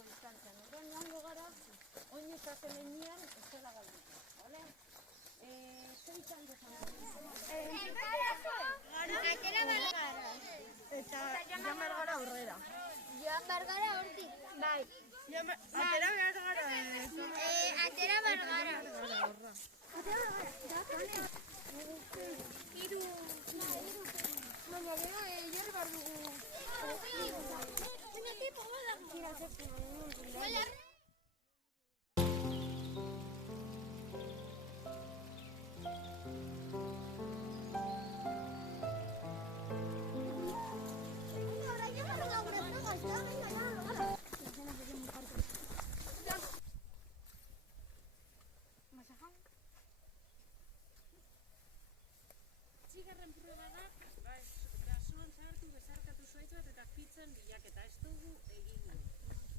Aurreko distantzan. Orain joango gara, oinez azelenean ez dela galduko. Bale? Zer izan dezan? Atera Bergara. Eta joan behar gara aurrera. Joan Bergara hortik. Bai. Atera behar gara. Atera Bergara. Hiru. Baina gero jarri behar dugu. Baina tipo bada. Zigarren proba da, brazoan zahartu bezarkatu zuaitz bat eta fitzen bilaketa. Ez dugu egingo.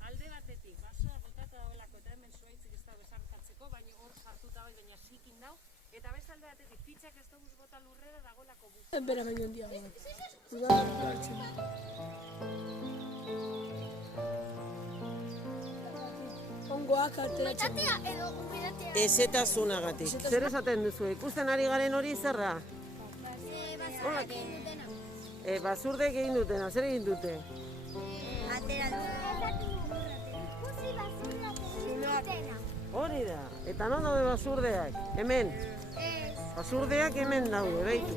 Alde batetik, basoa botatu dagoelako eta hemen zuaitzik ez da bezarkatzeko, baina hor sartuta bai, baina zikin dau. Eta beste alde batetik, fitzak ez dugu bota lurrera dagoelako buzu. Bera baino handiago. Ongoak ateratzen. Humitatea edo humidatea. Ezetasunagatik. Zer esaten duzu? Ikusten ari garen hori zerra? Basura egin dutena. Basurdek egin dutena, zer egin dute? Atera dutena. Ikusi basura egin dutena. Hori da. Eta non daude basurdeak? Hemen. Ez. Basurdeak hemen daude, beitu.